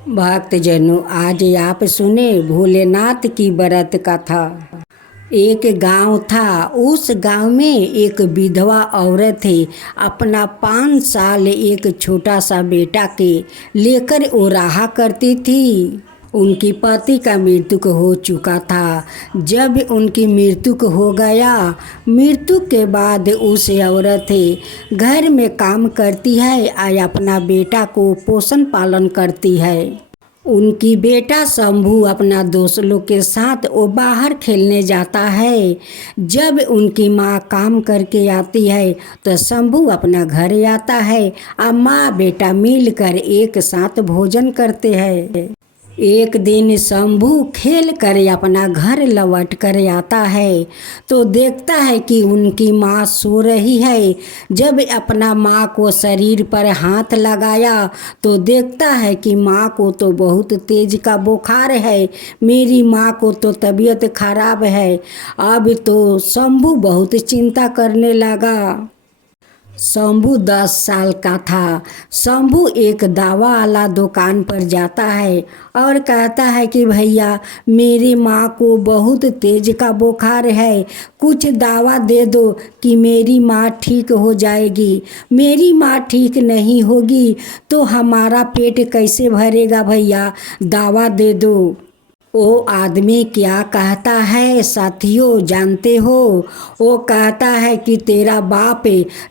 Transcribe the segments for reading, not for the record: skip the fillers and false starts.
भक्तजनों, आज आप सुने भोलेनाथ की व्रत कथा। एक गांव था। उस गांव में एक विधवा औरत थी। अपना 5 साल एक छोटा सा बेटा के लेकर वो रहा करती थी। उनकी पति का मृत्यु हो चुका था। जब उनकी मृत्यु हो गया, मृत्यु के बाद उस औरत घर में काम करती है और अपना बेटा को पोषण पालन करती है। उनकी बेटा शंभू अपना दोस्त लोग के साथ वो बाहर खेलने जाता है। जब उनकी माँ काम करके आती है तो शंभू अपना घर आता है और माँ बेटा मिलकर एक साथ भोजन करते हैं। एक दिन शंभू खेल कर अपना घर लौट कर आता है तो देखता है कि उनकी माँ सो रही है। जब अपना माँ को शरीर पर हाथ लगाया तो देखता है कि माँ को तो बहुत तेज का बुखार है, मेरी माँ को तो तबीयत खराब है। अब तो शंभू बहुत चिंता करने लगा। शंभू 10 साल का था। शंभू एक दवा वाला दुकान पर जाता है और कहता है कि भैया, मेरी माँ को बहुत तेज का बुखार है, कुछ दवा दे दो कि मेरी माँ ठीक हो जाएगी। मेरी माँ ठीक नहीं होगी तो हमारा पेट कैसे भरेगा भैया, दवा दे दो। वो आदमी क्या कहता है साथियों, जानते हो? वो कहता है कि तेरा बाप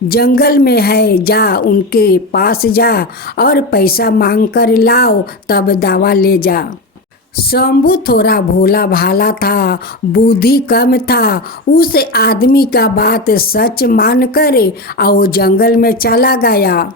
जंगल में है, जा उनके पास जा और पैसा मांग कर लाओ, तब दवा ले जा। शंभू थोड़ा भोला भाला था, बुद्धि कम था। उस आदमी का बात सच मान कर और वो जंगल में चला गया।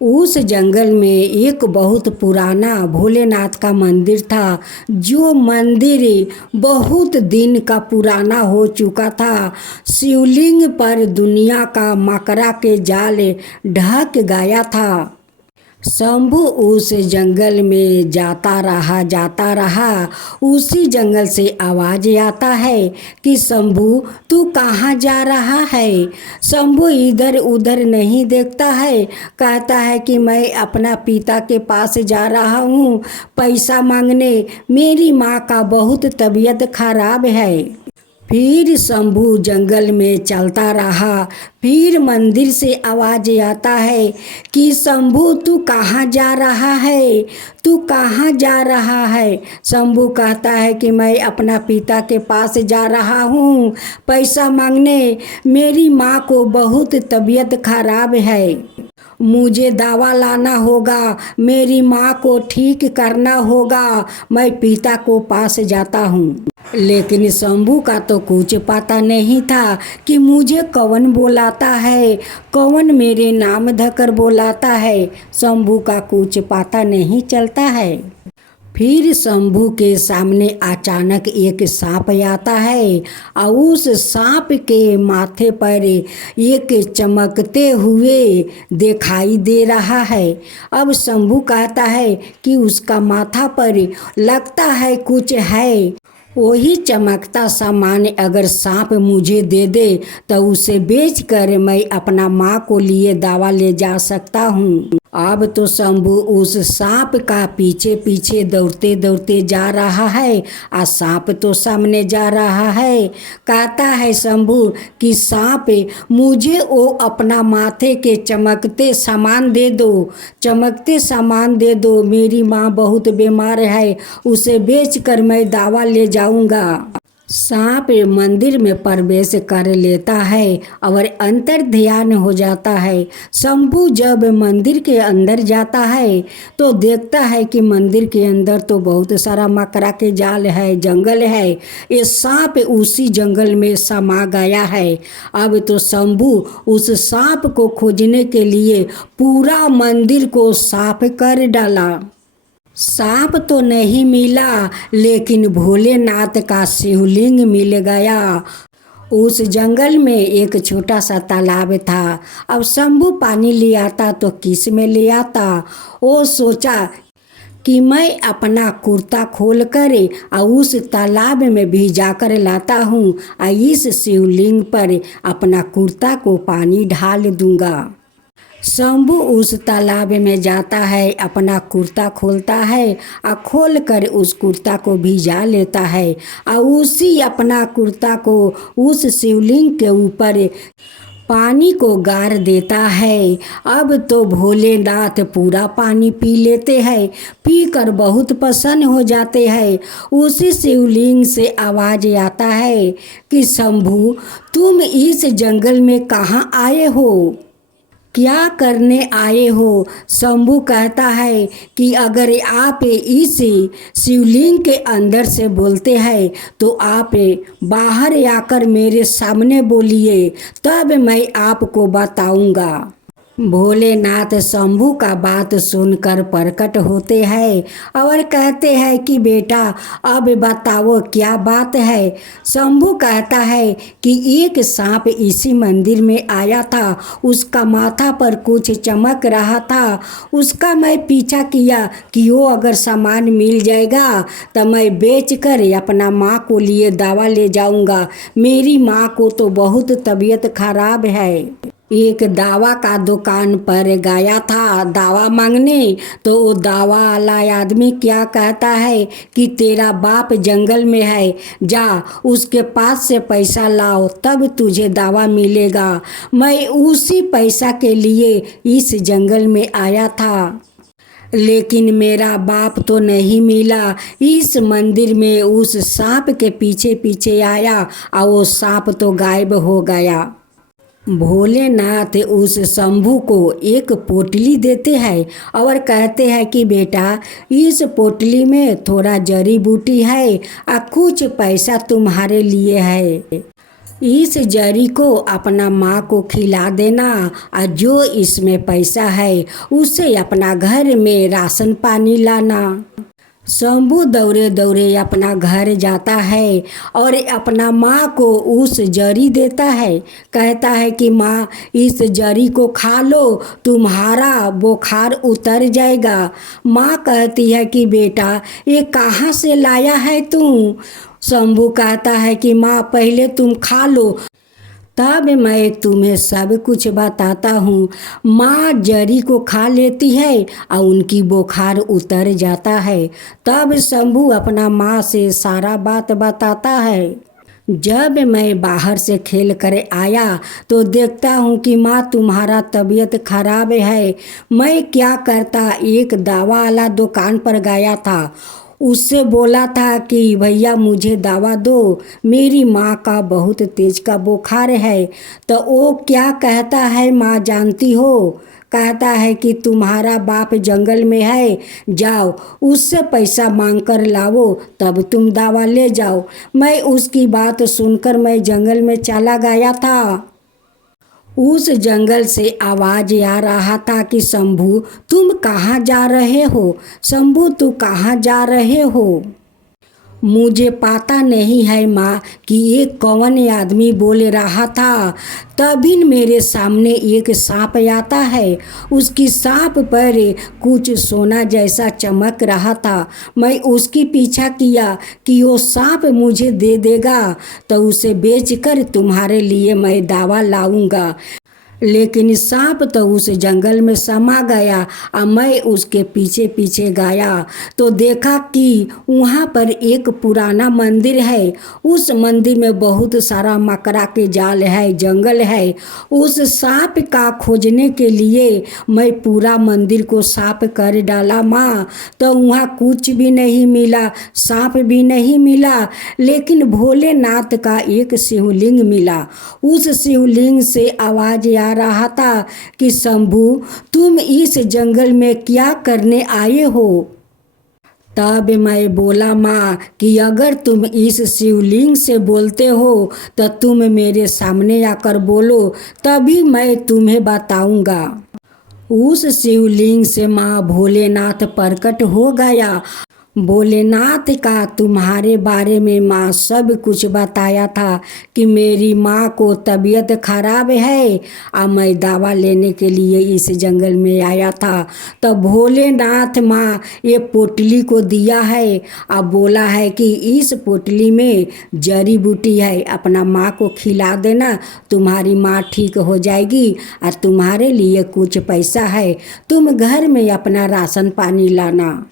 उस जंगल में एक बहुत पुराना भोलेनाथ का मंदिर था। जो मंदिर बहुत दिन का पुराना हो चुका था। शिवलिंग पर दुनिया का मकरा के जाल ढक गया था। शंभू उस जंगल में जाता रहा। उसी जंगल से आवाज़ आता है कि शंभू, तू कहाँ जा रहा है? शंभू इधर उधर नहीं देखता है, कहता है कि मैं अपना पिता के पास जा रहा हूँ पैसा मांगने, मेरी माँ का बहुत तबीयत खराब है। फिर शंभू जंगल में चलता रहा। फिर मंदिर से आवाज़ आता है कि शंभू, तू कहाँ जा रहा है? तू कहाँ जा रहा है? शंभू कहता है कि मैं अपना पिता के पास जा रहा हूँ पैसा मांगने, मेरी माँ को बहुत तबीयत खराब है, मुझे दवा लाना होगा, मेरी माँ को ठीक करना होगा, मैं पिता को पास जाता हूँ। लेकिन शंभू का तो कुछ पता नहीं था कि मुझे कौन बुलाता है, कौन मेरे नाम धकर बुलाता है। शंभू का कुछ पता नहीं चलता है। फिर शंभू के सामने अचानक एक सांप आता है और उस सांप के माथे पर एक चमकते हुए दिखाई दे रहा है। अब शंभू कहता है कि उसका माथा पर लगता है कुछ है, वही चमकता सामान अगर सांप मुझे दे दे तो उसे बेचकर मैं अपना माँ को लिए दवा ले जा सकता हूँ। अब तो शंभू उस सांप का पीछे पीछे दौड़ते दौड़ते जा रहा है और सांप तो सामने जा रहा है। कहता है शंभू कि सांप, मुझे वो अपना माथे के चमकते सामान दे दो, चमकते सामान दे दो, मेरी माँ बहुत बीमार है, उसे बेचकर मैं दवा ले जाऊंगा। सांप मंदिर में प्रवेश कर लेता है और अंतर ध्यान हो जाता है। शंभू जब मंदिर के अंदर जाता है तो देखता है कि मंदिर के अंदर तो बहुत सारा मकरा के जाल है, जंगल है। ये सांप उसी जंगल में समा गया है। अब तो शंभू उस सांप को खोजने के लिए पूरा मंदिर को साफ कर डाला। सांप तो नहीं मिला, लेकिन भोलेनाथ का शिवलिंग मिल गया। उस जंगल में एक छोटा सा तालाब था। अब शंभू पानी ले आता तो किस में ले आता? वो सोचा कि मैं अपना कुर्ता खोल कर और उस तालाब में भी जाकर लाता हूँ और इस शिवलिंग पर अपना कुर्ता को पानी ढाल दूंगा। शंभू उस तालाब में जाता है, अपना कुर्ता खोलता है और खोल कर उस कुर्ता को भिजा लेता है और उसी अपना कुर्ता को उस शिवलिंग के ऊपर पानी को गार देता है। अब तो भोलेनाथ पूरा पानी पी लेते हैं, पी कर बहुत प्रसन्न हो जाते हैं। उसी शिवलिंग से आवाज़ आता है कि शंभू, तुम इस जंगल में कहाँ आए हो, क्या करने आए हो? शंभू कहता है कि अगर आप इस शिवलिंग के अंदर से बोलते हैं तो आप बाहर आकर मेरे सामने बोलिए, तब मैं आपको बताऊंगा। भोलेनाथ शंभू का बात सुनकर प्रकट होते हैं और कहते हैं कि बेटा अब बताओ क्या बात है। शंभू कहता है कि एक सांप इसी मंदिर में आया था, उसका माथा पर कुछ चमक रहा था, उसका मैं पीछा किया कि वो अगर सामान मिल जाएगा तो मैं बेच कर अपना माँ को लिए दवा ले जाऊंगा। मेरी माँ को तो बहुत तबीयत खराब है। एक दवा का दुकान पर गया था दवा मांगने, तो वो दवा वाला आदमी क्या कहता है कि तेरा बाप जंगल में है, जा उसके पास से पैसा लाओ तब तुझे दवा मिलेगा। मैं उसी पैसा के लिए इस जंगल में आया था, लेकिन मेरा बाप तो नहीं मिला। इस मंदिर में उस सांप के पीछे पीछे आया और वो सांप तो गायब हो गया। भोलेनाथ उस शंभू को एक पोटली देते हैं और कहते हैं कि बेटा इस पोटली में थोड़ा जड़ी बूटी है और कुछ पैसा तुम्हारे लिए है। इस जड़ी को अपना माँ को खिला देना और जो इसमें पैसा है उसे अपना घर में राशन पानी लाना। शंभू दौड़े दौड़े अपना घर जाता है और अपना माँ को उस जड़ी देता है, कहता है कि माँ इस जड़ी को खा लो, तुम्हारा बुखार उतर जाएगा। माँ कहती है कि बेटा ये कहाँ से लाया है तू? शंभू कहता है कि माँ पहले तुम खा लो तब मैं तुम्हें सब कुछ बताता हूँ। माँ जड़ी को खा लेती है और उनकी बुखार उतर जाता है। तब शंभू अपना माँ से सारा बात बताता है। जब मैं बाहर से खेल कर आया तो देखता हूँ कि माँ तुम्हारा तबीयत खराब है। मैं क्या करता, एक दवा वाला दुकान पर गया था, उससे बोला था कि भैया मुझे दवा दो, मेरी माँ का बहुत तेज का बुखार है। तो वो क्या कहता है माँ जानती हो? कहता है कि तुम्हारा बाप जंगल में है, जाओ उससे पैसा मांग कर लाओ तब तुम दवा ले जाओ। मैं उसकी बात सुनकर मैं जंगल में चला गया था। उस जंगल से आवाज आ रहा था कि शंभू तुम कहाँ जा रहे हो? शंभू तू कहाँ जा रहे हो? मुझे पता नहीं है माँ कि ये कौन आदमी बोल रहा था। तभी मेरे सामने एक सांप आता है, उसकी सांप पर कुछ सोना जैसा चमक रहा था। मैं उसकी पीछा किया कि वो सांप मुझे दे देगा तो उसे बेचकर तुम्हारे लिए मैं दवा लाऊंगा, लेकिन सांप तो उस जंगल में समा गया और मैं उसके पीछे पीछे गया तो देखा कि वहाँ पर एक पुराना मंदिर है। उस मंदिर में बहुत सारा मकड़ा के जाल है, जंगल है। उस सांप का खोजने के लिए मैं पूरा मंदिर को साफ कर डाला माँ, तो वहाँ कुछ भी नहीं मिला, सांप भी नहीं मिला, लेकिन भोलेनाथ का एक शिवलिंग मिला। उस शिवलिंग से आवाज़ आ रहा था कि शंभू तुम इस जंगल में क्या करने आए हो? तब मैं बोला माँ कि अगर तुम इस शिवलिंग से बोलते हो तो तुम मेरे सामने आकर बोलो तभी मैं तुम्हें बताऊंगा। उस शिवलिंग से माँ भोलेनाथ प्रकट हो गया भोलेनाथ का तुम्हारे बारे में माँ सब कुछ बताया था कि मेरी माँ को तबीयत खराब है और मैं दवा लेने के लिए इस जंगल में आया था। तो भोलेनाथ माँ ये पोटली को दिया है और बोला है कि इस पोटली में जड़ी बूटी है, अपना माँ को खिला देना, तुम्हारी माँ ठीक हो जाएगी। और तुम्हारे लिए कुछ पैसा है, तुम घर में अपना राशन पानी लाना।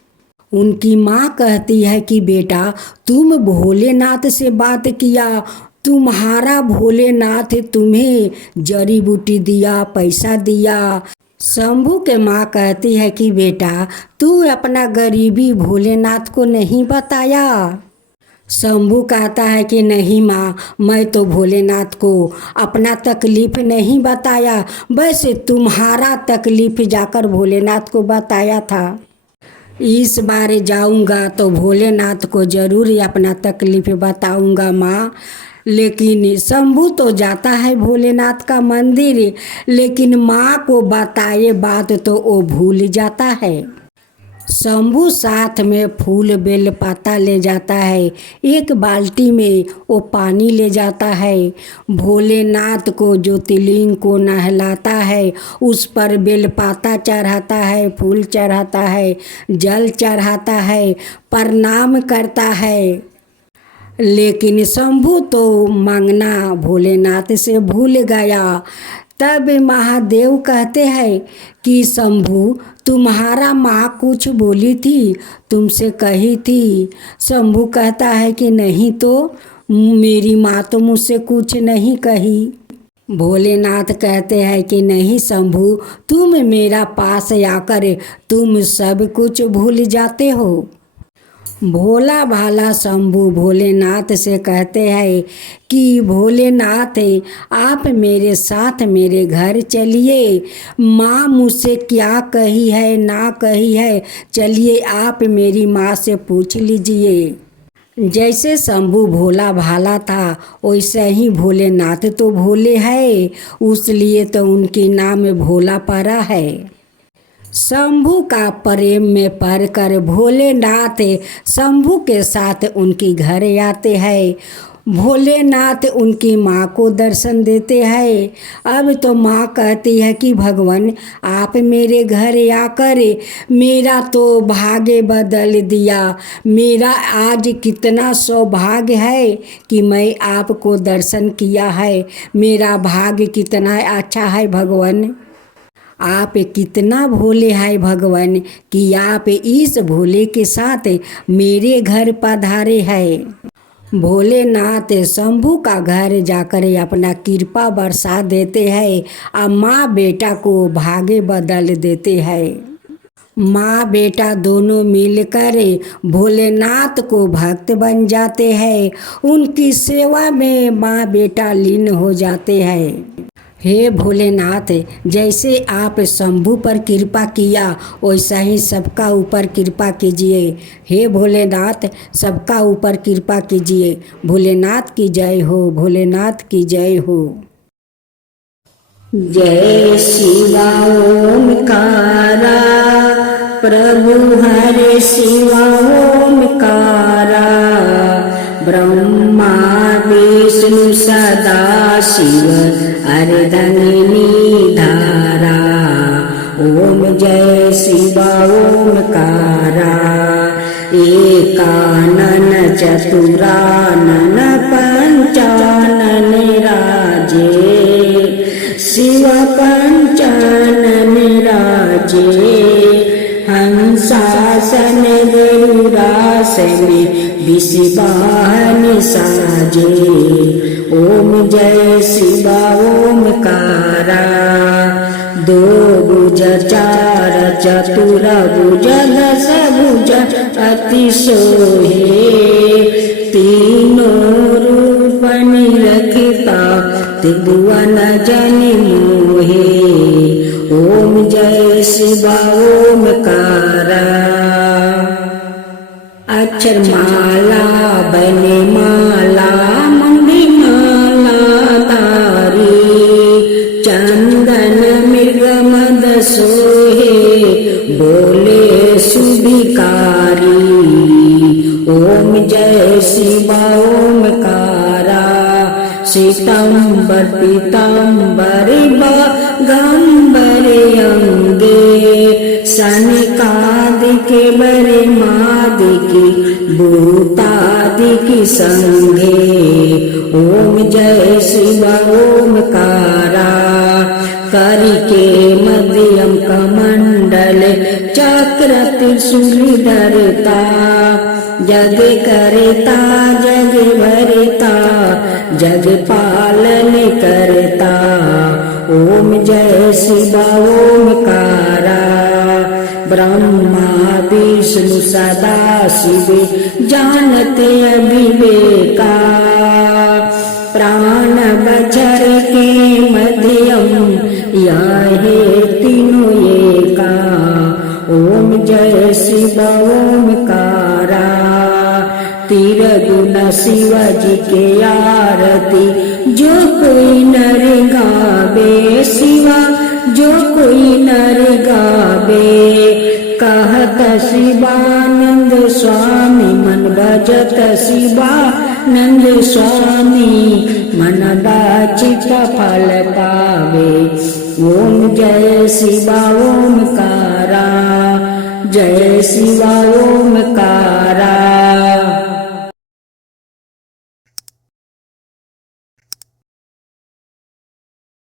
उनकी माँ कहती है कि बेटा तुम भोलेनाथ से बात किया, तुम्हारा भोलेनाथ तुम्हें जड़ी बूटी दिया, पैसा दिया। शंभू के माँ कहती है कि बेटा तू अपना गरीबी भोलेनाथ को नहीं बताया। शंभू कहता है कि नहीं माँ, मैं तो भोलेनाथ को अपना तकलीफ़ नहीं बताया, बस तुम्हारा तकलीफ़ जाकर भोलेनाथ को बताया था। इस बार जाऊंगा तो भोलेनाथ को ज़रूर अपना तकलीफ़ बताऊंगा माँ। लेकिन शंभू तो जाता है भोलेनाथ का मंदिर, लेकिन माँ को बताए बात तो वो भूल जाता है। शंभू साथ में फूल बेलपाता ले जाता है, एक बाल्टी में वो पानी ले जाता है। भोलेनाथ को ज्योतिर्लिंग को नहलाता है, उस पर बेलपाता चढ़ाता है, फूल चढ़ाता है, जल चढ़ाता है, प्रणाम करता है। लेकिन शंभू तो मांगना भोलेनाथ से भूल गया। तब महादेव कहते हैं कि शंभू तुम्हारा माँ कुछ बोली थी, तुमसे कही थी। शंभू कहता है कि नहीं तो, मेरी माँ तो मुझसे कुछ नहीं कही। भोलेनाथ कहते हैं कि नहीं शंभू, तुम मेरा पास आकर तुम सब कुछ भूल जाते हो। भोला भाला शंभू भोलेनाथ से कहते हैं कि भोलेनाथ आप मेरे साथ मेरे घर चलिए, माँ मुझसे क्या कही है ना कही है, चलिए आप मेरी माँ से पूछ लीजिए। जैसे शंभू भोला भाला था वैसे ही भोलेनाथ तो भोले है, उसलिए तो उनके नाम भोला पड़ा है। शंभू का प्रेम में पड़ कर भोलेनाथ शंभू के साथ उनके घर आते हैं। भोलेनाथ उनकी माँ को दर्शन देते हैं। अब तो माँ कहती है कि भगवान आप मेरे घर आकर मेरा तो भाग्य बदल दिया, मेरा आज कितना सौभाग्य है कि मैं आपको दर्शन किया है, मेरा भाग्य कितना अच्छा है भगवान। आप कितना भोले हैं भगवान कि आप इस भोले के साथ मेरे घर पधारे हैं। भोलेनाथ शंभू का घर जाकर अपना कृपा बरसा देते हैं और माँ बेटा को भाग्य बदल देते हैं। माँ बेटा दोनों मिलकर भोलेनाथ को भक्त बन जाते हैं, उनकी सेवा में माँ बेटा लीन हो जाते हैं। हे भोलेनाथ, जैसे आप शंभू पर कृपा किया वैसा ही सबका ऊपर कृपा कीजिए। हे भोलेनाथ सबका ऊपर कृपा कीजिए। भोलेनाथ की जय हो, भोलेनाथ की जय हो। जय शिवा ओमकारा, प्रभु हरे शिवा ओमकारा, ब्रह्मा विष्णु सदा शिव अर्धंगिनी धारा। ओम जय शिवा ओमकारा, एकानन चतुरानन पंचानन राजे, शिव पंचानन राजे। हंसासन गरुड़ासन विषवाहन साजे। ओम जय शिवा ओमकारा, दो भुज चार चतुर भुज दस भुज अति सोहे, तीनों रूप निरखता त्रिभुवन जन मोहे। ओम जय शिवा ओमकारा, अक्षर माला बने माला मंगी माला तारी, चंदन मृग मद सोहे बोले सुभिकारी। शिवा ओमकारा श्वेतांबर पीतांबरे गंबरे अंगे सनिकादिके बरे मादिकी भूतादिकी संगे ओम जय शिवा ओमकारा करिके मध्यम कमंडल चक्र त्रिशूलधरता जग करता जग भरता जग पालन करता ओम जय शिवा ओमकारा ब्रह्मा विष्णु सदा शिव जानते अविवेका प्राण बचर के मध्यम यह तीनों एका ओम जय शिवा ओमकारा तीर गुण शिवाजी के आरती जो कोई नर गावे शिवा जो कोई नर गावे कहत शिवानंद स्वामी मन भजत शिवानंद स्वामी मन बाचित फल पावे ओम जय शिवा ओमकारा जय शिवा ओमकारा।